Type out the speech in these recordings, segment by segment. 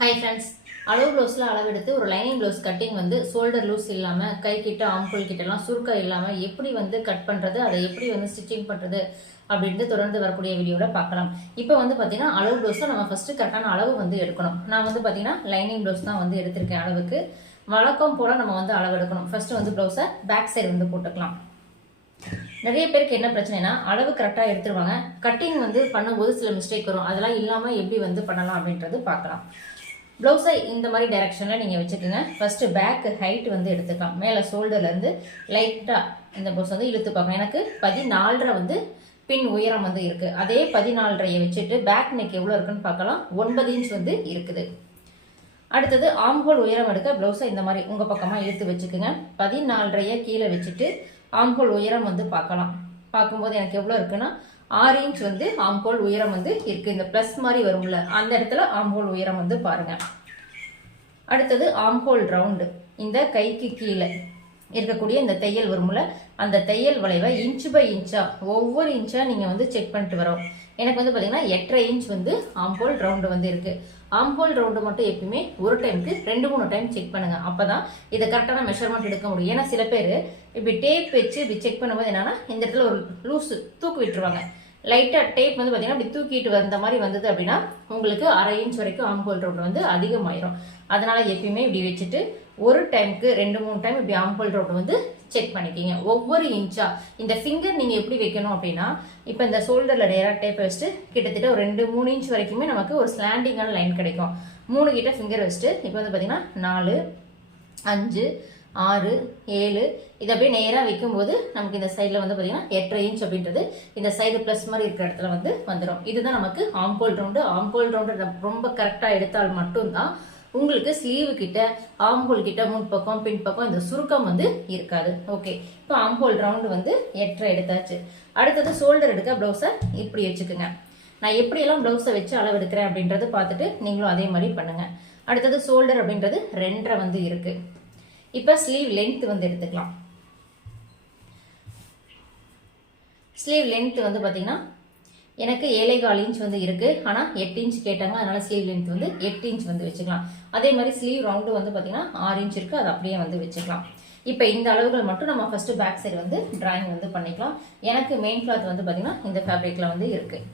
Hi friends அளவு ப்ளவுஸில் அளவெடுத்து ஒரு லைனிங் ப்ளவுஸ் கட்டிங் வந்து ஷோல்டர் லூஸ் இல்லாமல் கை கிட்ட ஆம்புல் கிட்டலாம் சுருக்கம் இல்லாமல் எப்படி வந்து கட் பண்ணுறது அதை எப்படி வந்து ஸ்டிச்சிங் பண்ணுறது அப்படின்ட்டு தொடர்ந்து வரக்கூடிய வீடியோவில் பார்க்கலாம். இப்போ வந்து பார்த்தீங்கன்னா அளவு ப்ளவுஸில் நம்ம ஃபஸ்ட்டு கரெக்டான அளவு வந்து எடுக்கணும். நான் வந்து பார்த்தீங்கன்னா லைனிங் ப்ளவுஸ் தான் வந்து எடுத்திருக்கேன் அளவுக்கு. வழக்கம் போல் நம்ம வந்து அளவு எடுக்கணும் ஃபஸ்ட்டு வந்து ப்ளவுஸை பேக் சைடு வந்து போட்டுக்கலாம். நிறைய பேருக்கு என்ன பிரச்சனைனா அளவு கரெக்டாக எடுத்துருவாங்க. கட்டிங் வந்து பண்ணும்போது சில மிஸ்டேக் வரும். அதெல்லாம் இல்லாமல் எப்படி வந்து பண்ணலாம் அப்படின்றது பார்க்கலாம். ப்ளவுஸை இந்த மாதிரி டைரெக்ஷனில் நீங்கள் வச்சுக்கோங்க. ஃபஸ்ட்டு பேக் ஹைட் வந்து எடுத்துக்கலாம். மேலே ஷோல்டர்லேருந்து லைட்டாக இந்த ப்ளவுஸ் வந்து இழுத்து பார்க்கணும். எனக்கு பதினாலரை வந்து பின் உயரம் வந்து இருக்குது அதே பதினாலரையை வச்சுட்டு பேக் நெக் எவ்வளோ இருக்குன்னு பார்க்கலாம். ஒன்பது இன்ச் வந்து இருக்குது. அடுத்தது ஆம்ஹோல் உயரம் எடுக்க ப்ளவுஸை இந்த மாதிரி உங்கள் பக்கமாக இழுத்து வச்சுக்கோங்க. பதினாலரையை கீழே வச்சுட்டு ஆம்ஹோல் உயரம் வந்து பார்க்கலாம். பார்க்கும்போது எனக்கு எவ்வளோ இருக்குன்னா ஆறு இன்ச் வந்து ஆம்ஹோல் உயரம் வந்து இருக்குது இந்த ப்ளஸ் மாதிரி வரும்ல அந்த இடத்துல ஆம்ஹோல் உயரம் வந்து பாருங்கள் அடுத்தது ஆம்ஹோல் ரவுண்டு இந்த கைக்கு கீழே இருக்கக்கூடிய இந்த தையல் வரும்ல அந்த தையல் வளைவை இன்ச் பை இன்ச்சா ஒவ்வொரு இன்ச்சா நீங்கள் வந்து செக் பண்ணிட்டு வரோம். எனக்கு வந்து பார்த்தீங்கன்னா எட்டரை இன்ச் வந்து ஆம்போல் ரவுண்டு வந்து இருக்கு. ஆம்போல் ரவுண்டு மட்டும் எப்பயுமே ஒரு டைமுக்கு ரெண்டு மூணு டைம் செக் பண்ணுங்க. அப்பதான் இதை கரெக்டான மெஷர்மெண்ட் எடுக்க முடியும். ஏன்னா சில பேர் இப்படி டேப் வச்சு இப்படி செக் பண்ணும்போது என்னன்னா இந்த இடத்துல ஒரு லூஸ் தூக்கு விட்டுருவாங்க. லைட்டாக டேப் வந்து பார்த்தீங்கன்னா இப்படி தூக்கிட்டு வந்த மாதிரி வந்தது அப்படின்னா உங்களுக்கு அரை இன்ச் வரைக்கும் ஆம்போல் ரோட் வந்து அதிகமாயிரும். அதனால எப்பயுமே இப்படி வச்சுட்டு ஒரு டைமுக்கு ரெண்டு மூணு டைம் இப்படி ஆம்போல் ரோட் வந்து செக் பண்ணிக்கிங்க. ஒவ்வொரு இன்ச்சா இந்த ஃபிங்கர் நீங்கள் எப்படி வைக்கணும் அப்படின்னா இப்போ இந்த ஷோல்டரில் டேராக டேப் வச்சுட்டு கிட்டத்தட்ட ஒரு ரெண்டு மூணு இன்ச் வரைக்குமே நமக்கு ஒரு ஸ்லாண்டிங்கான லைன் கிடைக்கும். மூணு கிட்ட ஃபிங்கர் வச்சுட்டு இப்போ வந்து பார்த்தீங்கன்னா நாலு அஞ்சு ஆறு ஏழு. இது அப்படியே நேராக வைக்கும்போது நமக்கு இந்த சைடில் வந்து பார்த்தீங்கன்னா எட்டரை இன்ச் அப்படின்றது இந்த சைடு ப்ளஸ் மாதிரி இருக்கிற இடத்துல வந்து வந்துடும் இதுதான் நமக்கு ஆம்கோல் ரவுண்டு ஆம்கோல் ரவுண்டு ரொம்ப கரெக்டாக எடுத்தால் மட்டும்தான் உங்களுக்கு ஸ்லீவு கிட்ட ஆம்போல் கிட்ட முன் பக்கம் பின் பக்கம் இந்த சுருக்கம் வந்து இருக்காது. ஓகே இப்போ ஆம்போல் ரவுண்டு வந்து எட்டரை எடுத்தாச்சு. அடுத்தது ஷோல்டர் எடுக்க ப்ளவுஸை இப்படி வச்சுக்கோங்க. நான் எப்படியெல்லாம் ப்ளவுஸை வச்சு அளவு எடுக்கிறேன் அப்படின்றது பார்த்துட்டு நீங்களும் அதே மாதிரி பண்ணுங்கள் அடுத்தது ஷோல்டர் அப்படின்றது ரெண்டரை வந்து இருக்குது இப்போ ஸ்லீவ் லென்த் வந்து எடுத்துக்கலாம். ஸ்லீவ் லென்த் வந்து பார்த்தீங்கன்னா எனக்கு ஏழை கால் இன்ச் வந்து இருக்குது ஆனால் எட்டு இன்ச் கேட்டாங்க அதனால் ஸ்லீவ் லென்த் வந்து எட்டு இன்ச் வந்து வச்சுக்கலாம். அதே மாதிரி ஸ்லீவ் ரவுண்டு வந்து பார்த்தீங்கன்னா ஆறு இன்ச் இருக்குது அது அப்படியே வந்து வச்சுக்கலாம். இப்போ இந்த அளவுகள் மட்டும் நம்ம ஃபஸ்ட்டு பேக் சைடு வந்து ட்ராயிங் வந்து பண்ணிக்கலாம். எனக்கு மெயின் கிளாத் வந்து பார்த்தீங்கன்னா இந்த ஃபேப்ரிக்கில் வந்து இருக்குது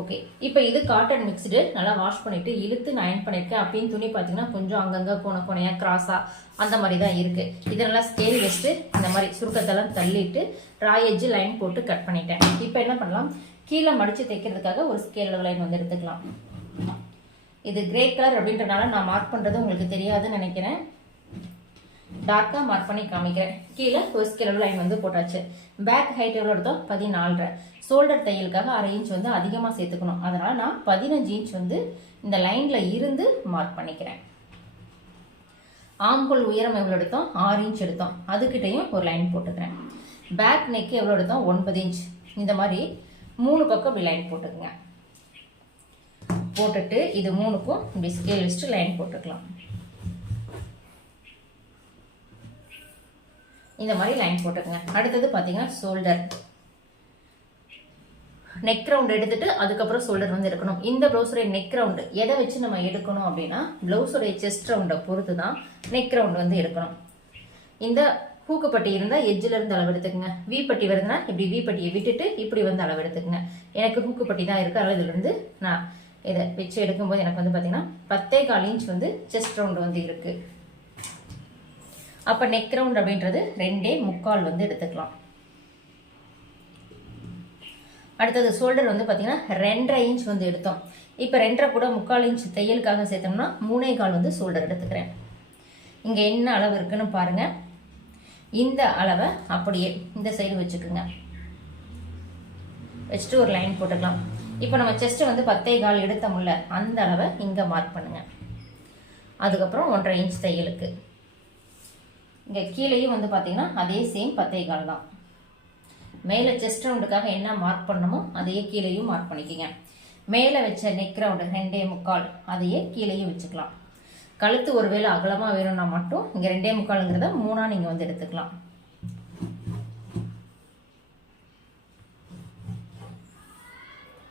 ஓகே இப்போ இது காட்டன் மிக்ஸ்டு நல்லா வாஷ் பண்ணிட்டு இழுத்து நான் அயன் பண்ணியிருக்கேன் அப்படின்னு துணி பார்த்தீங்கன்னா கொஞ்சம் அங்கங்கே கோண கோணையாக கிராஸாக அந்த மாதிரி தான் இருக்குது இதை நல்லா ஸ்கேல் வச்சுட்டு இந்த மாதிரி சுருக்கத்தெல்லாம் தள்ளிட்டு ராயெஜ் லைன் போட்டு கட் பண்ணிட்டேன். இப்போ என்ன பண்ணலாம்? கீழே மடித்து தைக்கிறதுக்காக ஒரு ஸ்கேல் லைன் வந்து எடுத்துக்கலாம். இது கிரே கலர் அப்படின்றனால நான் மார்க் பண்ணுறது உங்களுக்கு தெரியாதுன்னு நினைக்கிறேன். டார்க்காக மார்க் பண்ணி காமிக்கிறேன். கீழே ஃபர்ஸ்ட் ஸ்கேல் லைன் வந்து போட்டாச்சு. பேக் ஹைட் எவ்வளோ எடுத்தோம்? பதினாலரை. ஷோல்டர் தையலுக்காக அரை இன்ச் வந்து அதிகமாக சேர்த்துக்கணும். அதனால் நான் பதினஞ்சு இன்ச் வந்து இந்த லைனில் இருந்து மார்க் பண்ணிக்கிறேன். ஆம்புல் உயரம் எவ்வளோ எடுத்தோம்? ஆறு இன்ச் எடுத்தோம். அதுக்கிட்டையும் ஒரு லைன் போட்டுக்கிறேன். பேக் நெக் எவ்வளோ எடுத்தோம்? ஒன்பது இன்ச் இந்த மாதிரி மூணு பக்கம் இப்படி லைன் போட்டுக்குங்க. போட்டுட்டு இது மூணுக்கும் இப்படி ஸ்கேல் வச்சுட்டு லைன் போட்டுக்கலாம். இந்த மாதிரி லைன் போட்டுக்கோங்க. அடுத்தது பார்த்தீங்கன்னா ஷோல்டர் நெக் ரவுண்ட் எடுத்துட்டு அதுக்கப்புறம் ஷோல்டர் வந்து எடுக்கணும். இந்த ப்ளவுஸுடைய நெக் ரவுண்டு எதை வச்சு நம்ம எடுக்கணும் அப்படின்னா ப்ளவுஸுடைய செஸ்ட் ரவுண்டை பொறுத்து தான் நெக் ரவுண்ட் வந்து எடுக்கணும். இந்த ஹூக்கு பட்டி இருந்தால் எஜ்ஜில் இருந்து அளவு எடுத்துக்கோங்க. வி பட்டி வருதுன்னா இப்படி வி பட்டியை விட்டுட்டு இப்படி வந்து அளவு எடுத்துக்கோங்க. எனக்கு ஹூக்கு பட்டி தான் இருக்குது அதனால இதுலேருந்து நான் இதை வச்சு எடுக்கும்போது எனக்கு வந்து பார்த்தீங்கன்னா பத்தே கால் இன்ச் வந்து செஸ்ட் ரவுண்டு வந்து இருக்குது அப்போ நெக் ரவுண்ட் அப்படின்றது ரெண்டே முக்கால் வந்து எடுத்துக்கலாம். அடுத்தது ஷோல்டர் வந்து பார்த்தீங்கன்னா ரெண்டரை இன்ச் வந்து எடுத்தோம். இப்போ ரெண்டரை கூட முக்கால் இன்ச் தையலுக்காக சேர்த்தோம்னா மூணே கால் வந்து ஷோல்டர் எடுத்துக்கிறேன். இங்கே என்ன அளவு இருக்குன்னு பாருங்கள் இந்த அளவை அப்படியே இந்த சைடு வச்சுக்கோங்க. வச்சுட்டு ஒரு லைன் போட்டுக்கலாம். இப்போ நம்ம செஸ்ட்டு வந்து பத்தே கால் எடுத்தோம்ல அந்த அளவை இங்கே மார்க் பண்ணுங்கள் அதுக்கப்புறம் ஒன்றரை இன்ச் தையலுக்கு. இங்கே கீழேயும் வந்து பார்த்தீங்கன்னா அதே சேம் பத்தை கால் தான். மேலே செஸ்ட் ரவுண்டுக்காக என்ன மார்க் பண்ணணுமோ அதையே கீழேயும் மார்க் பண்ணிக்கோங்க. மேலே வச்ச நெக் ரவுண்டு ரெண்டே முக்கால் அதையே கீழேயும் வச்சுக்கலாம். கழுத்து ஒருவேளை அகலமாக வேணும்னா மட்டும் இங்கே ரெண்டே முக்காலுங்கிறத மூணாக நீங்கள் வந்து எடுத்துக்கலாம்.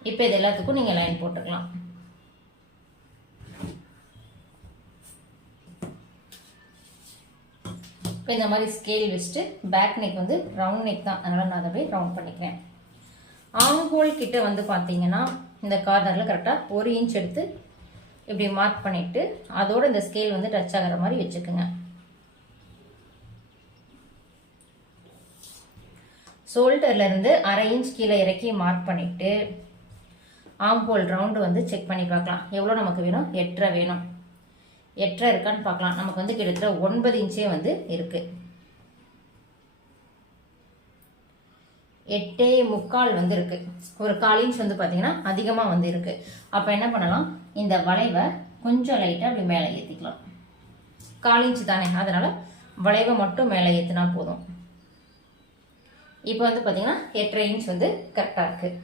இப்போ இது எல்லாத்துக்கும் நீங்கள் லைன் போட்டுக்கலாம். இப்போ இந்த மாதிரி ஸ்கேல் வச்சுட்டு பேக் நெக் வந்து ரவுண்ட் நெக் தான். அதனால் நான் அதை போய் ரவுண்ட் பண்ணிக்கிறேன். ஆம் ஹோல் கிட்ட வந்து பார்த்தீங்கன்னா இந்த கார்னரில் கரெக்டாக ஒரு இன்ச் எடுத்து இப்படி மார்க் பண்ணிவிட்டு அதோட இந்த ஸ்கேல் வந்து டச் ஆகிற மாதிரி வச்சுக்கோங்க. ஷோல்டர்லேருந்து அரை இன்ச் கீழே இறக்கி மார்க் பண்ணிவிட்டு ஆம் ஹோல் ரவுண்டு வந்து செக் பண்ணி பார்க்கலாம். எவ்வளோ நமக்கு வேணும்? எட்டரை வேணும். எட்டரை இருக்கான்னு பார்க்கலாம். நமக்கு வந்து கிட்டத்தட்ட ஒன்பது இன்ச்சே வந்து இருக்கு. எட்டே முக்கால் வந்து இருக்கு. ஒரு கால் இன்ச் வந்து பார்த்தீங்கன்னா அதிகமாக வந்து இருக்கு. அப்போ என்ன பண்ணலாம்? இந்த வளைவை கொஞ்சம் லைட்டாக அப்படி மேலே ஏற்றிக்கலாம் கால் இன்ச்சு தானே. அதனால வளைவை மட்டும் மேலே ஏற்றினா போதும். இப்போ வந்து பார்த்தீங்கன்னா எட்டரை இன்ச் வந்து கரெக்டாக இருக்குது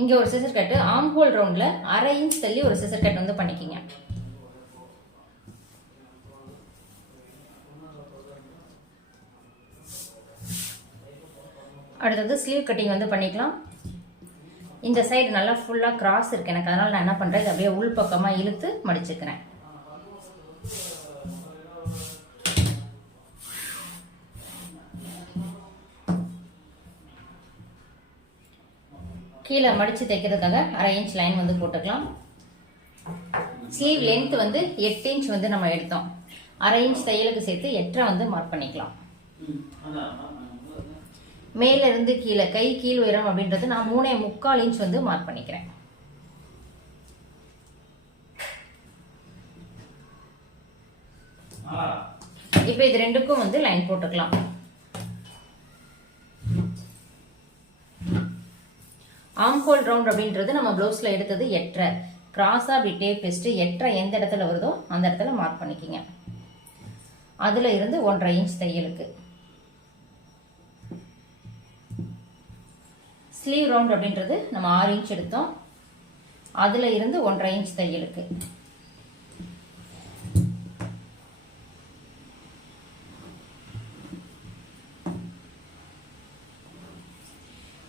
இங்கே ஒரு சிசர் கட்டு ஆம் ஹோல் ரவுண்டில் அரை இன்ச் தள்ளி ஒரு சிசர் கட் வந்து பண்ணிக்கிங்க. அடுத்தது ஸ்லீவ் கட்டிங் வந்து பண்ணிக்கலாம். இந்த சைடு நல்லா ஃபுல்லாக கிராஸ் இருக்குது எனக்கு. அதனால் நான் என்ன பண்ணுறேன் அப்படியே உள் பக்கமாக இழுத்து மடிச்சுக்கிறேன். கீழே மடித்து தைக்கிறதுக்காக அரை இன்ச் லைன் வந்து போட்டுக்கலாம். ஸ்லீவ் லென்த் வந்து எட்டு இன்ச் வந்து நம்ம எடுத்தோம். அரை இன்ச் தையலுக்கு சேர்த்து எட்டரை வந்து மார்க் பண்ணிக்கலாம். மேலேருந்து கீழே கை கீழ் உயரம் அப்படின்றது நான் மூணே முக்கால் இன்ச் வந்து மார்க் பண்ணிக்கிறேன். இப்போ இது ரெண்டுக்கும் வந்து லைன் போட்டுக்கலாம். ஆம் ஹோல் ரவுண்ட் அப்படின்றது நம்ம ப்ளவுஸில் எடுத்தது எட்டரை. கிராஸாக அப்படி டேப் வச்சுட்டு எட்டரை எந்த இடத்துல வருதோ அந்த இடத்துல மார்க் பண்ணிக்கிங்க. அதில் இருந்து ஒன்றரை இன்ச் தையலுக்கு. ஸ்லீவ் ரவுண்ட் அப்படின்றது நம்ம ஆறு இன்ச் எடுத்தோம். அதில் இருந்து ஒன்றரை இன்ச் தையலுக்கு.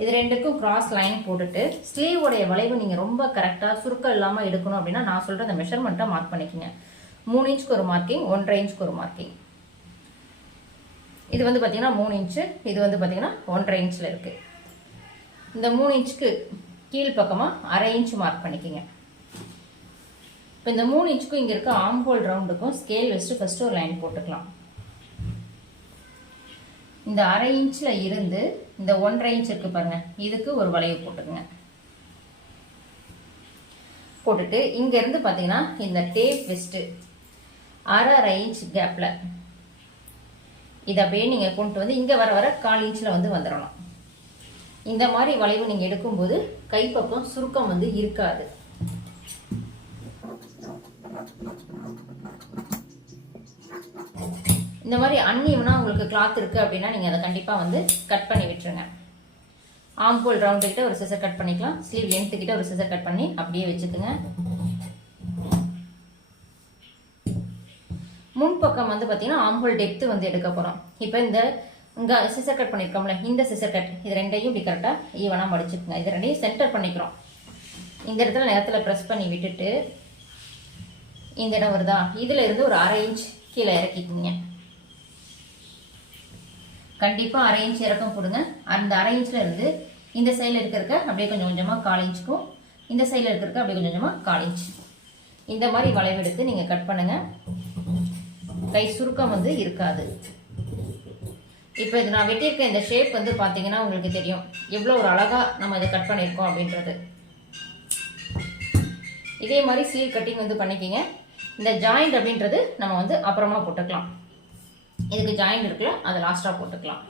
இது ரெண்டுக்கும் கிராஸ் லைன் போட்டுட்டு ஸ்லீவோடைய வளைவு நீங்கள் ரொம்ப கரெக்டாக சுருக்கம் இல்லாமல் எடுக்கணும் அப்படின்னா நான் சொல்கிற அந்த மெஷர்மெண்ட்டை மார்க் பண்ணிக்கோங்க. மூணு இன்ச்சுக்கு ஒரு மார்க்கிங் ஒன்றரை இன்ச்சுக்கு ஒரு மார்க்கிங் இது வந்து பார்த்தீங்கன்னா மூணு இன்ச்சு இது வந்து பார்த்தீங்கன்னா ஒன்றரை இன்ச்சில் இருக்குது இந்த மூணு இன்ச்சுக்கு கீழ் பக்கமாக அரை இன்ச் மார்க் பண்ணிக்கோங்க. இப்போ இந்த மூணு இன்ச்சுக்கும் இங்கே இருக்க ஆம்போல் ரவுண்டுக்கும் ஸ்கேல் வச்சுட்டு ஃபஸ்ட்டு ஒரு லைன் போட்டுக்கலாம். இந்த அரை இன்ச்சில் இருந்து இந்த ஒன்றரை இன்ச் இருக்கு பாருங்க. இதுக்கு ஒரு வளைவு போட்டுக்குங்க. போட்டுட்டு இங்கேருந்து பார்த்தீங்கன்னா இந்த டேப் வெஸ்ட்டு அரை அரை இன்ச் கேப்பில் இதை அப்படியே நீங்கள் கொண்டு வந்து இங்கே வர வர கால் இன்ச்சில் வந்து வந்துடணும் இந்த மாதிரி வளைவு நீங்கள் எடுக்கும்போது கைப்பக்கம் சுருக்கம் வந்து இருக்காது. இந்த மாதிரி அன்னியம்னா உங்களுக்கு கிளாத் இருக்குது அப்படின்னா நீங்கள் அதை கண்டிப்பாக வந்து கட் பண்ணி விட்டுருங்க. ஆம்போல் ரவுண்டு கிட்ட ஒரு சிசர் கட் பண்ணிக்கலாம். ஸ்லீவ் லென்த்து கிட்ட ஒரு சிசர் கட் பண்ணி அப்படியே வச்சுக்கோங்க. முன்பக்கம் வந்து பார்த்தீங்கன்னா ஆம்போல் டெப்த்து வந்து எடுக்க போகிறோம் இப்போ இந்த இங்கே சிசர் கட் பண்ணியிருக்கோம்ல இந்த சிசர் கட் இது ரெண்டையும் இப்படி கரெக்டாக ஈவனாக மடிச்சுக்கோங்க. இது ரெண்டையும் சென்டர் பண்ணிக்கிறோம். இந்த இடத்துல நேரத்தில் ப்ரெஸ் பண்ணி விட்டுட்டு இந்த இடம் வருதா? இதில் இருந்து ஒரு அரை இன்ச் கீழே இறக்கிக்கிங்க. கண்டிப்பாக அரை இன்ச் இறக்கம் போடுங்க அந்த அரை இன்ச்சில் இருந்து இந்த சைடில் இருக்கிறக்க அப்படியே கொஞ்சம் கொஞ்சமாக கால் இன்ச்சுக்கும் இந்த சைடில் இருக்கிறக்க அப்படியே கொஞ்சம் கொஞ்சமாக கால் இன்ச் இந்த மாதிரி வளைவெடுத்து நீங்கள் கட் பண்ணுங்கள் கை சுருக்கம் வந்து இருக்காது. இப்போ இது நான் வெட்டியிருக்க இந்த ஷேப் வந்து பார்த்தீங்கன்னா உங்களுக்கு தெரியும். எவ்வளோ ஒரு அழகாக நம்ம இதை கட் பண்ணியிருக்கோம் அப்படின்றது. இதே மாதிரி சீல் கட்டிங் வந்து பண்ணிக்கிங்க. இந்த ஜாயிண்ட் அப்படின்றது நம்ம வந்து அப்புறமா போட்டுக்கலாம். இதுக்கு ஜாயின் இருக்குல்ல அதை லாஸ்ட்டாக போட்டுக்கலாம்.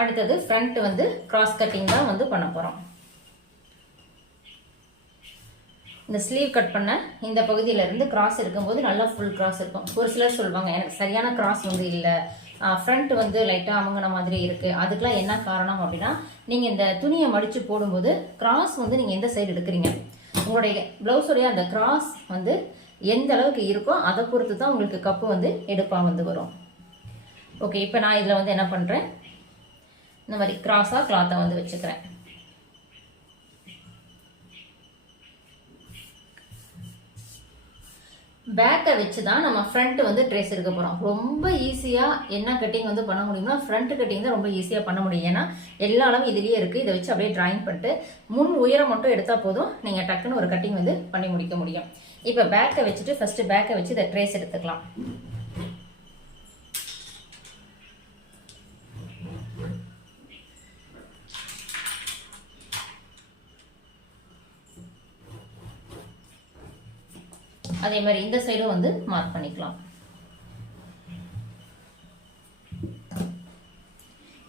அடுத்தது ஃப்ரண்ட் வந்து கிராஸ் கட்டிங் தான் வந்து பண்ண போகிறோம் இந்த ஸ்லீவ் கட் பண்ண இந்த பகுதியிலேருந்து கிராஸ் இருக்கும்போது நல்லா ஃபுல் கிராஸ் இருக்கும். ஒரு சிலர் சொல்லுவாங்க எனக்கு சரியான கிராஸ் வந்து இல்லை. ஃப்ரண்ட் வந்து லைட்டாக அமுங்கின மாதிரி இருக்குது அதுக்கெலாம் என்ன காரணம் அப்படின்னா நீங்கள் இந்த துணியை மடித்து போடும்போது கிராஸ் வந்து நீங்கள் எந்த சைடு எடுக்கிறீங்க? உங்களுடைய ப்ளவுஸுடைய அந்த கிராஸ் வந்து எந்த அளவுக்கு இருக்கோ அதை பொறுத்து தான் உங்களுக்கு கப்பு வந்து எடுப்பாக வந்து வரும். ஓகே இப்போ நான் இதில் வந்து என்ன பண்ணுறேன் இந்த மாதிரி கிராஸாக கிளாத்தை வந்து வச்சுக்கிறேன். பேக்கை வச்சு தான் நம்ம ஃப்ரண்ட் வந்து ட்ரேஸ் எடுக்க போகிறோம் ரொம்ப ஈஸியாக என்ன கட்டிங் வந்து பண்ண முடியும்னா ஃப்ரண்ட் கட்டிங் தான் ரொம்ப ஈஸியாக பண்ண முடியும். ஏன்னா எல்லா அளவும் இதுலேயே இருக்குது இதை வச்சு அப்படியே ட்ராயிங் பண்ணிட்டு முன் உயரம் மட்டும் எடுத்தால் போதும். நீங்கள் டக்குன்னு ஒரு கட்டிங் வந்து பண்ணி முடிக்க முடியும். இப்போ பேக்கை வச்சுட்டு ஃபஸ்ட்டு பேக்கை வச்சு இதை ட்ரேஸ் எடுத்துக்கலாம். அதே மாதிரி இந்த சைடும் வந்து மார்க் பண்ணிக்கலாம்.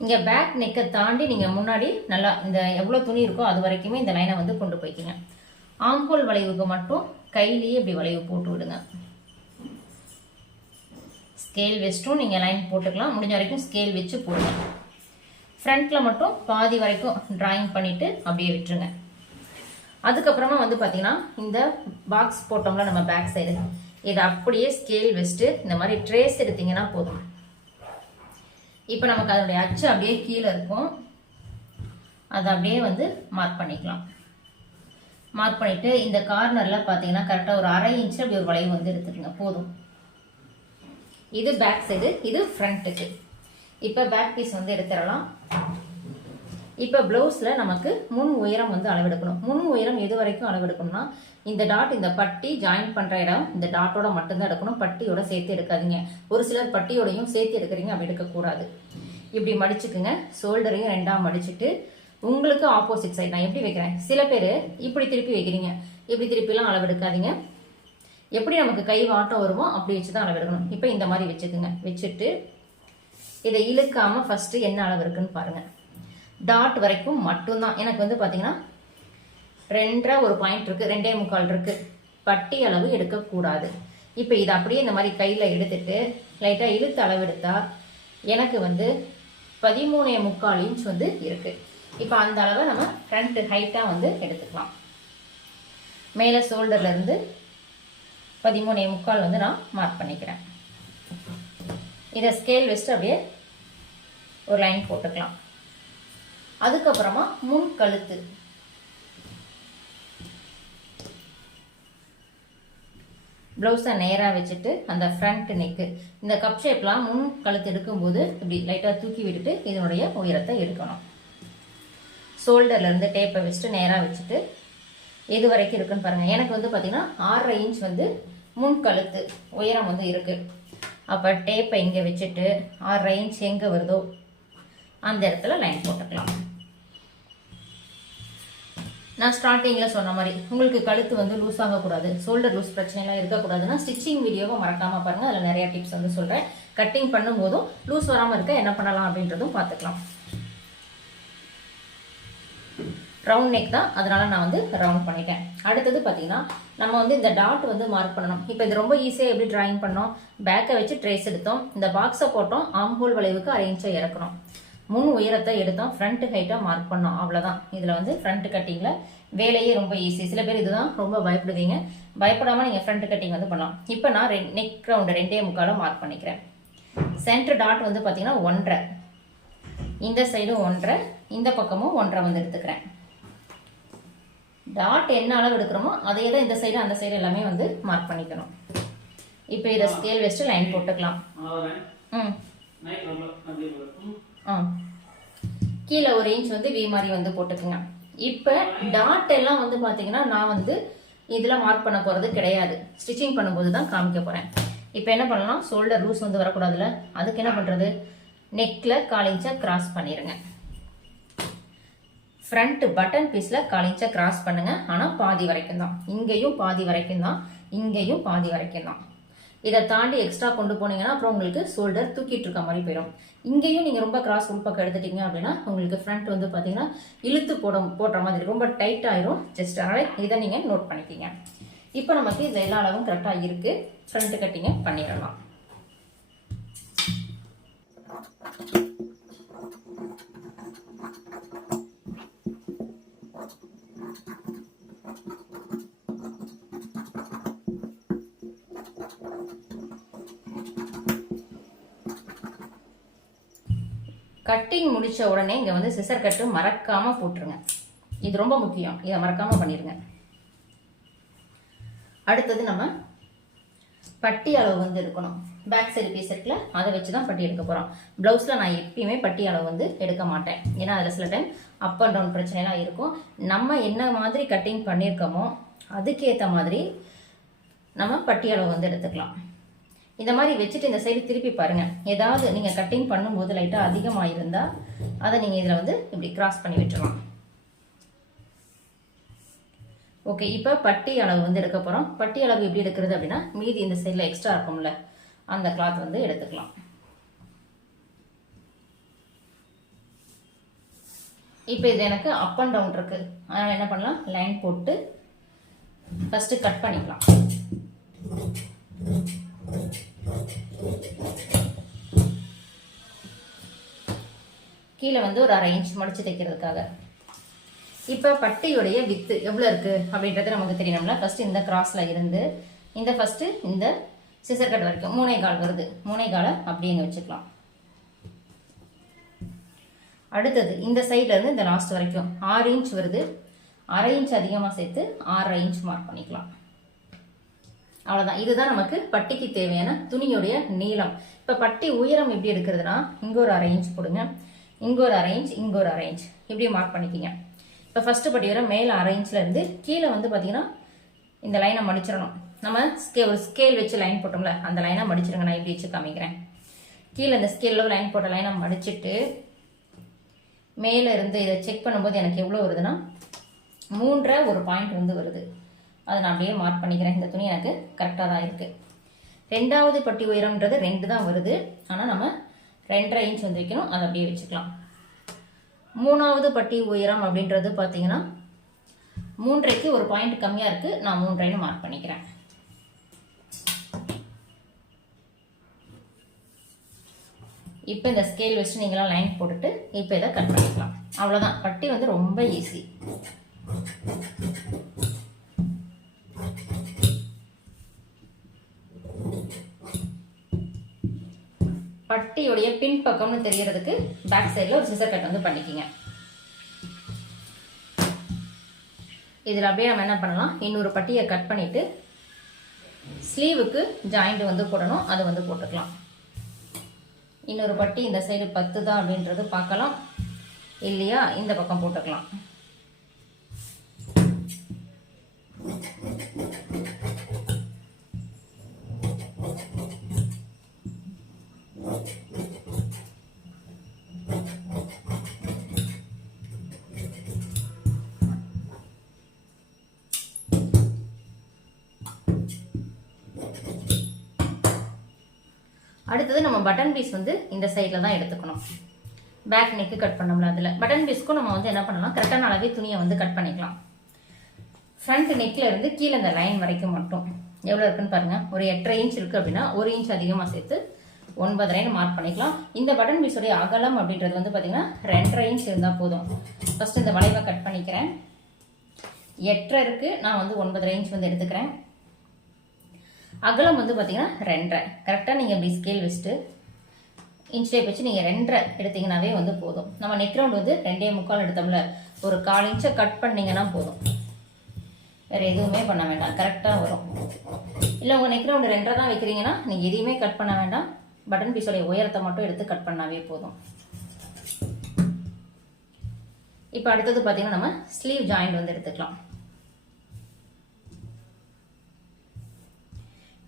இங்கே பேக் நெக்கை தாண்டி நீங்கள் முன்னாடி நல்லா இந்த எவ்வளோ துணி இருக்கோ அது வரைக்குமே இந்த லைனை வந்து கொண்டு போய்க்கிங்க. ஆம்பூல் வளைவுக்கு மட்டும் கையிலேயே இப்படி வளைவு போட்டு விடுங்க. ஸ்கேல் வச்சுட்டும் நீங்கள் லைன் போட்டுக்கலாம். முடிஞ்ச வரைக்கும் ஸ்கேல் வச்சு போடுங்க. ஃப்ரண்ட்டில் மட்டும் பாதி வரைக்கும் ட்ராயிங் பண்ணிவிட்டு அப்படியே விட்டுருங்க. அதுக்கப்புறமா வந்து பார்த்தீங்கன்னா இந்த பாக்ஸ் போட்டோம்ல நம்ம பேக் சைடு இதை அப்படியே ஸ்கேல் வச்சுட்டு இந்த மாதிரி ட்ரேஸ் எடுத்தீங்கன்னா போதும். இப்போ நமக்கு அதனுடைய அச்சு அப்படியே கீழே இருக்கும். அதை அப்படியே வந்து மார்க் பண்ணிக்கலாம். மார்க் பண்ணிவிட்டு இந்த கார்னரில் பார்த்தீங்கன்னா கரெக்டாக ஒரு அரை இன்ச்சு அப்படி ஒரு வளைவு வந்து எடுத்துக்கோங்க. போதும். இது பேக் சைடு இது ஃப்ரண்ட்டுக்கு இப்போ பேக் பீஸ் வந்து எடுத்துடலாம். இப்போ ப்ளவுஸில் நமக்கு முன் உயரம் வந்து அளவெடுக்கணும். முன் உயரம் எது வரைக்கும் அளவெடுக்கணும்னா இந்த டாட் இந்த பட்டி ஜாயின் பண்ணுற இடம் இந்த டாட்டோட மட்டும்தான் எடுக்கணும். பட்டியோட சேர்த்து எடுக்காதீங்க. ஒரு சிலர் பட்டியோடையும் சேர்த்து எடுக்கிறீங்க அப்படி எடுக்கக்கூடாது. இப்படி மடிச்சுக்குங்க. ஷோல்டரையும் ரெண்டாக மடிச்சுட்டு உங்களுக்கு ஆப்போசிட் சைடு நான் எப்படி வைக்கிறேன்? சில பேர் இப்படி திருப்பி வைக்கிறீங்க. இப்படி திருப்பிலாம் அளவெடுக்காதீங்க. எப்படி நமக்கு கை வாட்டம் வருமோ அப்படி வச்சு தான் அளவெடுக்கணும். இப்போ இந்த மாதிரி வச்சுக்குங்க. வச்சுட்டு இதை இழுக்காமல் ஃபஸ்ட்டு என்ன அளவு இருக்குன்னு பாருங்கள் டாட் வரைக்கும் மட்டும்தான். எனக்கு வந்து பார்த்தீங்கன்னா ரெண்டரை ஒரு பாயிண்ட் இருக்குது ரெண்டே முக்கால் இருக்குது பட்டி அளவு எடுக்கக்கூடாது. இப்போ இதை அப்படியே இந்த மாதிரி கையில் எடுத்துட்டு லைட்டாக இழுத்து அளவு எடுத்தால் எனக்கு வந்து பதிமூணே முக்கால் இன்ச் வந்து இருக்குது இப்போ அந்த அளவை நம்ம ஃப்ரண்ட் ஹைட்டாக வந்து எடுத்துக்கலாம். மேலே ஷோல்டர்லேருந்து பதிமூணே முக்கால் வந்து நான் மார்க் பண்ணிக்கிறேன். இதை ஸ்கேல் வச்சுட்டு அப்படியே ஒரு லைன் போட்டுக்கலாம். அதுக்கப்புறமா முன் கழுத்து. ப்ளவுஸை நேராக வச்சுட்டு அந்த ஃப்ரண்ட் நெக்கு இந்த கப் ஷேப்லாம் முன் கழுத்து எடுக்கும்போது இப்படி லைட்டாக தூக்கி விட்டுட்டு இதனுடைய உயரத்தை எடுக்கணும். ஷோல்டர்லேருந்து டேப்பை வச்சுட்டு நேராக வச்சுட்டு எது வரைக்கும் இருக்குன்னு பாருங்கள் எனக்கு வந்து பார்த்திங்கன்னா ஆறரை இன்ச் வந்து முன் கழுத்து உயரம் வந்து இருக்குது அப்போ டேப்பை இங்கே வச்சுட்டு ஆறரை இன்ச் எங்கே வருதோ அந்த இடத்துல லைன் போட்டுக்கலாம். நான் ஸ்டார்டிங்கில் சொன்ன மாதிரி உங்களுக்கு கழுத்து வந்து லூஸ் ஆகக்கூடாது ஷோல்டர் லூஸ் பிரச்சனைலாம் இருக்கக்கூடாதுன்னா ஸ்டிச்சிங் வீடியோவை மறக்காமல் பாருங்கள் அதில் நிறையா டிப்ஸ் வந்து சொல்கிறேன் கட்டிங் பண்ணும்போதும் லூஸ் வராமல் இருக்க என்ன பண்ணலாம் அப்படின்றதும் பார்த்துக்கலாம். ரவுண்ட் நெக் தான் அதனால் நான் வந்து ரவுண்ட் பண்ணிட்டேன். அடுத்தது பார்த்தீங்கன்னா நம்ம வந்து இந்த டாட் வந்து மார்க் பண்ணணும். இப்போ இது ரொம்ப ஈஸியாக எப்படி ட்ராயிங் பண்ணோம்? பேக்கை வச்சு ட்ரேஸ் எடுத்தோம். இந்த பாக்ஸை போட்டோம். ஆம்போல் வளைவுக்கு அரேஞ்சாக இறக்கணும் முன் உயரத்தை எடுத்தோம். ஃப்ரண்ட் ஹைட்டாக மார்க் பண்ணோம். அவ்வளோதான் இதில் வந்து ஃப்ரண்ட் கட்டிங்கில் வேலையே ரொம்ப ஈஸி சில பேர் இதுதான் ரொம்ப பயப்படுவீங்க. பயப்படாமல் நீங்கள் ஃப்ரண்ட் கட்டிங் வந்து பண்ணலாம். இப்போ நான் ரெ நெக் ரவுண்டு ரெண்டே முக்காலும் மார்க் பண்ணிக்கிறேன். சென்டர் டாட் வந்து பார்த்தீங்கன்னா ஒன்றரை. இந்த சைடும் ஒன்றரை. இந்த பக்கமும் ஒன்றரை வந்து எடுத்துக்கிறேன். டாட் என்ன அளவு எடுக்கிறோமோ அதே தான் இந்த சைடு அந்த சைடு எல்லாமே வந்து மார்க் பண்ணிக்கணும். இப்போ இதை ஸ்கேல் வச்சுட்டு லைன் போட்டுக்கலாம். ம். ஆ. கீழே ஒரு இன்ச் வந்து வி மாதிரி வந்து போட்டுக்குங்க. இப்போ டாட் எல்லாம் வந்து பார்த்தீங்கன்னா நான் வந்து இதில் மார்க் பண்ண போகிறது கிடையாது. ஸ்டிச்சிங் பண்ணும்போது தான் காமிக்க போகிறேன் இப்போ என்ன பண்ணலாம்? ஷோல்டர் லூஸ் வந்து வரக்கூடாதுல்ல. அதுக்கு என்ன பண்ணுறது நெக்கில் கால் இன்ச்சை கிராஸ் பண்ணிடுங்க ஃப்ரண்ட் பட்டன் பீஸில் கால் கிராஸ் பண்ணுங்கள் ஆனால் பாதி வரைக்கும் தான். இங்கேயும் பாதி வரைக்கும் தான். இங்கேயும் பாதி வரைக்கும் தான். இதை தாண்டி எக்ஸ்ட்ரா கொண்டு போனீங்கன்னா அப்புறம் உங்களுக்கு ஷோல்டர் தூக்கிட்டு இருக்க மாதிரி போயிடும் இங்கேயும் நீங்கள் ரொம்ப கிராஸ் உள்பக்கம் எடுத்துட்டீங்க அப்படின்னா உங்களுக்கு ஃப்ரண்ட் வந்து பார்த்தீங்கன்னா இழுத்து போட போடுற மாதிரி ரொம்ப டைட் ஆயிரும். ஜஸ்ட் அதனால் இதை நீங்கள் நோட் பண்ணிக்கிங்க. இப்போ நமக்கு இது எல்லா அளவும் கரெக்டாக இருக்குது ஃப்ரண்ட் கட்டிங்க பண்ணிடலாம். கட்டிங் முடித்த உடனே இங்கே வந்து சிசர் கட்டு மறக்காமல் போட்டுருங்க. இது ரொம்ப முக்கியம். இதை மறக்காமல் பண்ணிடுங்க அடுத்தது நம்ம பட்டி அளவு வந்து இருக்கணும். பேக் சைடு பீஸ் இருக்குல்ல அதை வச்சு தான் பட்டி எடுக்க போகிறோம் ப்ளவுஸில் நான் எப்பயுமே பட்டி அளவு வந்து எடுக்க மாட்டேன். ஏன்னா அதில் சில டைம் அப் அண்ட் டவுன் பிரச்சனைலாம் இருக்கும். நம்ம என்ன மாதிரி கட்டிங் பண்ணியிருக்கோமோ அதுக்கேற்ற மாதிரி நம்ம பட்டி அளவு வந்து எடுத்துக்கலாம். இந்த மாதிரி வச்சுட்டு இந்த சைடு திருப்பி பாருங்கள் ஏதாவது நீங்கள் கட்டிங் பண்ணும்போது லைட்டாக அதிகமாக இருந்தால் அதை நீங்கள் இதில் வந்து இப்படி கிராஸ் பண்ணி விட்டுருலாம் ஓகே இப்போ பட்டி அளவு வந்து எடுக்க போகிறோம் பட்டி அளவு எப்படி எடுக்கிறது அப்படின்னா மீதி இந்த சைடில் எக்ஸ்ட்ரா இருக்கும்ல. அந்த கிளாத் வந்து எடுத்துக்கலாம். இப்போ இது எனக்கு அப் அண்ட் டவுன் இருக்குது அதனால் என்ன பண்ணலாம்? லைன் போட்டு ஃபஸ்ட்டு கட் பண்ணிக்கலாம். கீழே வந்து ஒரு அரை இன்ச் மடிச்சு தைக்கிறதுக்காக. இப்போ பட்டியுடைய வித்து எவ்வளோ இருக்குது அப்படின்றது நமக்கு தெரியணும்ல. ஃபஸ்ட்டு இந்த கிராஸில் இருந்து இந்த ஃபஸ்ட்டு இந்த சிசர் கட் வரைக்கும் மூணே கால் வருது. மூணே காலை அப்படியே வச்சுக்கலாம். அடுத்தது இந்த சைடில் இருந்து இந்த லாஸ்ட் வரைக்கும். ஆறு இன்ச் வருது. அரை இன்ச் அதிகமாக சேர்த்து ஆறரை இன்ச் மார்க் பண்ணிக்கலாம். அவ்வளோதான் இதுதான் நமக்கு பட்டிக்கு தேவையான துணியுடைய நீளம். இப்போ பட்டி உயரம் எப்படி எடுக்கிறதுனா இங்கே ஒரு அரை இன்ச் போடுங்க. இங்கே ஒரு அரை இன்ச் இங்கே ஒரு அரை இன்ச் இப்படி மார்க் பண்ணிக்கிங்க. இப்போ ஃபஸ்ட்டு பட்டி உயரம் மேலே அரை இன்ச்சில் இருந்து கீழே வந்து பார்த்தீங்கன்னா இந்த லைனை மடிச்சிடணும். நம்ம ஸ்கே ஒரு ஸ்கேல் வச்சு லைன் போட்டோம்ல அந்த லைனை மடிச்சிருங்க. நான் இப்படி வச்சு காமிக்கிறேன். கீழே இந்த ஸ்கேலில் லைன் போட்ட லைனை மடிச்சுட்டு மேலே இருந்து இதை செக் பண்ணும்போது எனக்கு எவ்வளோ வருதுன்னா மூன்றரை ஒரு பாயிண்ட் வந்து வருது. அதை நான் அப்படியே மார்க் பண்ணிக்கிறேன். இந்த துணி எனக்கு கரெக்டாக தான் இருக்குது ரெண்டாவது பட்டி உயரம்ன்றது ரெண்டு தான் வருது. ஆனால் நம்ம ரெண்டரை இன்ச் வந்து வைக்கணும். அதை அப்படியே வச்சுக்கலாம். மூணாவது பட்டி உயரம் அப்படின்றது பார்த்தீங்கன்னா மூன்றைக்கு ஒரு பாயிண்ட் கம்மியாக இருக்குது நான் மூன்றைன்னு மார்க் பண்ணிக்கிறேன். இப்போ இந்த ஸ்கேல் வச்சு நீங்களாம் லைன் போட்டுட்டு இப்போ இதை கட் பண்ணிக்கலாம். அவ்வளோதான் பட்டி வந்து ரொம்ப ஈஸி பட்டியுடைய பின்பக்கம்னு தெரியறதுக்கு பேக் சைடில் ஒரு சிசர் கட் வந்து பண்ணிக்கிங்க. இதில் அப்படியே நம்ம என்ன பண்ணலாம்? இன்னொரு பட்டியை கட் பண்ணிவிட்டு ஸ்லீவுக்கு ஜாயிண்ட் வந்து போடணும். அதை வந்து போட்டுக்கலாம். இன்னொரு பட்டி இந்த சைடு பத்து தான் அப்படின்றது பார்க்கலாம். இல்லையா? இந்த பக்கம் போட்டுக்கலாம். அடுத்தது நம்ம பட்டன் பீஸ் வந்து இந்த சைடில் தான் எடுத்துக்கணும். பேக் நெக்கு கட் பண்ணோம்ல அதில். பட்டன் பீஸ்க்கும் நம்ம வந்து என்ன பண்ணலாம்? கரெக்டான அளவே துணியை வந்து கட் பண்ணிக்கலாம். ஃப்ரண்ட் நெக்கில் இருந்து கீழே இந்த லைன் வரைக்கும் மட்டும். எவ்வளோ இருக்குன்னு பாருங்கள் ஒரு எட்டரை இன்ச் இருக்குது அப்படின்னா ஒரு இன்ச் அதிகமாக சேர்த்து ஒன்பதரைன்னு மார்க் பண்ணிக்கலாம். இந்த பட்டன் பீஸோடைய அகலம் அப்படின்றது வந்து பார்த்திங்கன்னா ரெண்டரை இன்ச் இருந்தால் போதும். ஃபஸ்ட்டு இந்த வளைவை கட் பண்ணிக்கிறேன். எட்டரை இருக்குது நான் வந்து ஒன்பதரை இன்ச் வந்து எடுத்துக்கிறேன். அகலம் வந்து பார்த்தீங்கன்னா ரெண்டரை. கரெக்டாக நீங்கள் இப்படி ஸ்கேல் வச்சுட்டு இன்ச் டேப் வச்சு நீங்கள் ரெண்டரை எடுத்தீங்கன்னாவே வந்து போதும். நம்ம நெக் ரவுண்ட் வந்து ரெண்டே முக்கால் எடுத்தோம்ல ஒரு கால் இன்ச்சை கட் பண்ணிங்கன்னா போதும். வேறு எதுவுமே பண்ண வேண்டாம். கரெக்டாக வரும். இல்லை உங்கள் நெக் ரவுண்டு ரெண்டரை தான் வைக்கிறீங்கன்னா நீங்கள் எதையுமே கட் பண்ண வேண்டாம். பட்டன் பீஸோடைய உயரத்தை மட்டும் எடுத்து கட் பண்ணாவே போதும். இப்போ அடுத்தது பார்த்தீங்கன்னா நம்ம ஸ்லீவ் ஜாயிண்ட் வந்து எடுத்துக்கலாம்.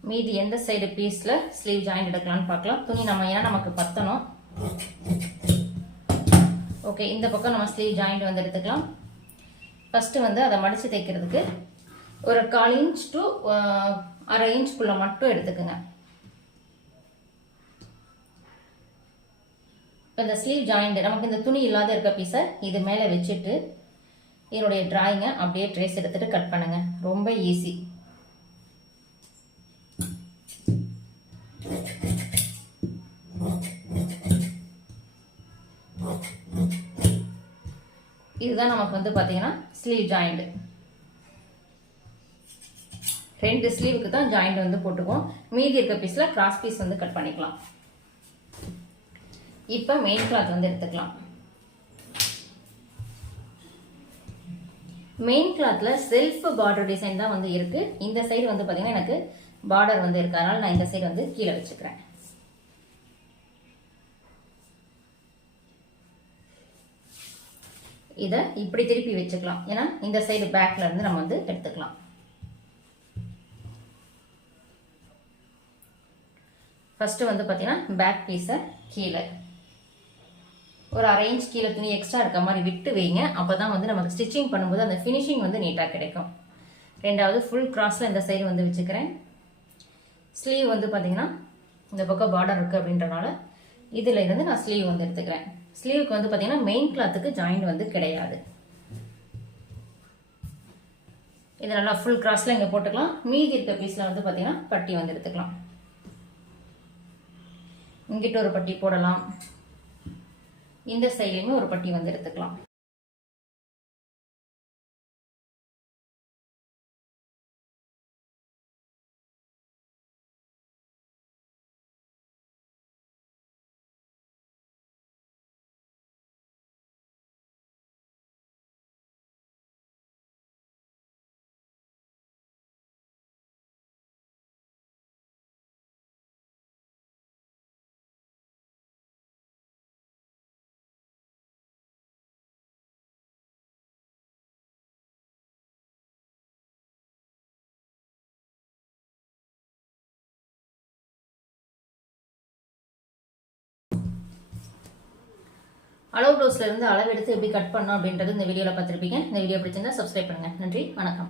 மீதி எந்த சைடு பீஸில் ஸ்லீவ் ஜாயிண்ட் எடுக்கலாம்னு பார்க்கலாம். துணி நம்ம ஏன்னா நமக்கு பத்தணும். ஓகே இந்த பக்கம் நம்ம ஸ்லீவ் ஜாயிண்ட் வந்து எடுத்துக்கலாம். ஃபஸ்ட்டு வந்து அதை மடித்து தைக்கிறதுக்கு ஒரு கால் இன்ச் டு அரை இன்ச்குள்ளே மட்டும் எடுத்துக்கோங்க. இப்போ இந்த ஸ்லீவ் ஜாயிண்ட் நமக்கு இந்த துணி இல்லாத இருக்க பீஸை இது மேலே வச்சுட்டு இதனுடைய ட்ராயிங்கை அப்படியே ட்ரேஸ் எடுத்துகிட்டு கட் பண்ணுங்கள் ரொம்ப ஈஸி இதுதான் நமக்கு வந்து பார்த்தீங்கன்னா ஸ்லீவ் ஜாயிண்ட் ரெண்டு ஸ்லீவுக்கு தான் ஜாயிண்ட் வந்து போட்டுக்குவோம். மீதி இருக்க பீஸில் கிராஸ் பீஸ் வந்து கட் பண்ணிக்கலாம். இப்போ மெயின் கிளாத் வந்து எடுத்துக்கலாம். மெயின் கிளாத்தில் செல்ஃப் பார்டர் டிசைன் தான் வந்து இருக்குது இந்த சைடு வந்து பார்த்திங்கன்னா எனக்கு பார்டர் வந்து இருக்கிறதுனால நான் இந்த சைடு வந்து கீழே வச்சுக்கிறேன். இதை இப்படி திருப்பி வச்சுக்கலாம். ஏன்னா இந்த சைடு பேக்ல இருந்து நம்ம வந்து எடுத்துக்கலாம். ஃபர்ஸ்ட் வந்து பார்த்தீங்கன்னா பேக் பீஸை கீழே. ஒரு அரேஞ்ச் கீழே துணி எக்ஸ்ட்ரா இருக்க மாதிரி விட்டு வைங்க. அப்போ தான் வந்து நமக்கு ஸ்டிச்சிங் பண்ணும்போது அந்த ஃபினிஷிங் வந்து நீட்டாக கிடைக்கும். ரெண்டாவது ஃபுல் கிராஸில் இந்த சைடு வந்து வச்சுக்கிறேன். ஸ்லீவ் வந்து பார்த்தீங்கன்னா இந்த பக்கம் பார்டர் இருக்குது அப்படின்றனால இதில் இருந்து நான் ஸ்லீவ் வந்து எடுத்துக்கிறேன். ஸ்லீவுக்கு வந்து பார்த்தீங்கன்னா மெயின் கிளாத்துக்கு ஜாயின் வந்து கிடையாது. இது நல்லா ஃபுல் கிராஸில் இங்கே போட்டுக்கலாம். மீதி இருக்க பீஸில் வந்து பார்த்தீங்கன்னா பட்டி வந்து எடுத்துக்கலாம். இங்கிட்ட ஒரு பட்டி போடலாம். இந்த சைட்லேயுமே ஒரு பட்டி வந்து எடுத்துக்கலாம். அளவு ப்ளவுஸ்லேருந்து அளவெடுத்து அளவு எடுத்து எப்படி கட் பண்ணணும் அப்படின்றது இந்த வீடியோவில் பார்த்துருப்பீங்க. இந்த வீடியோ பிடிச்சிருந்தா சப்ஸ்கிரைப் பண்ணுங்கள் நன்றி. வணக்கம்.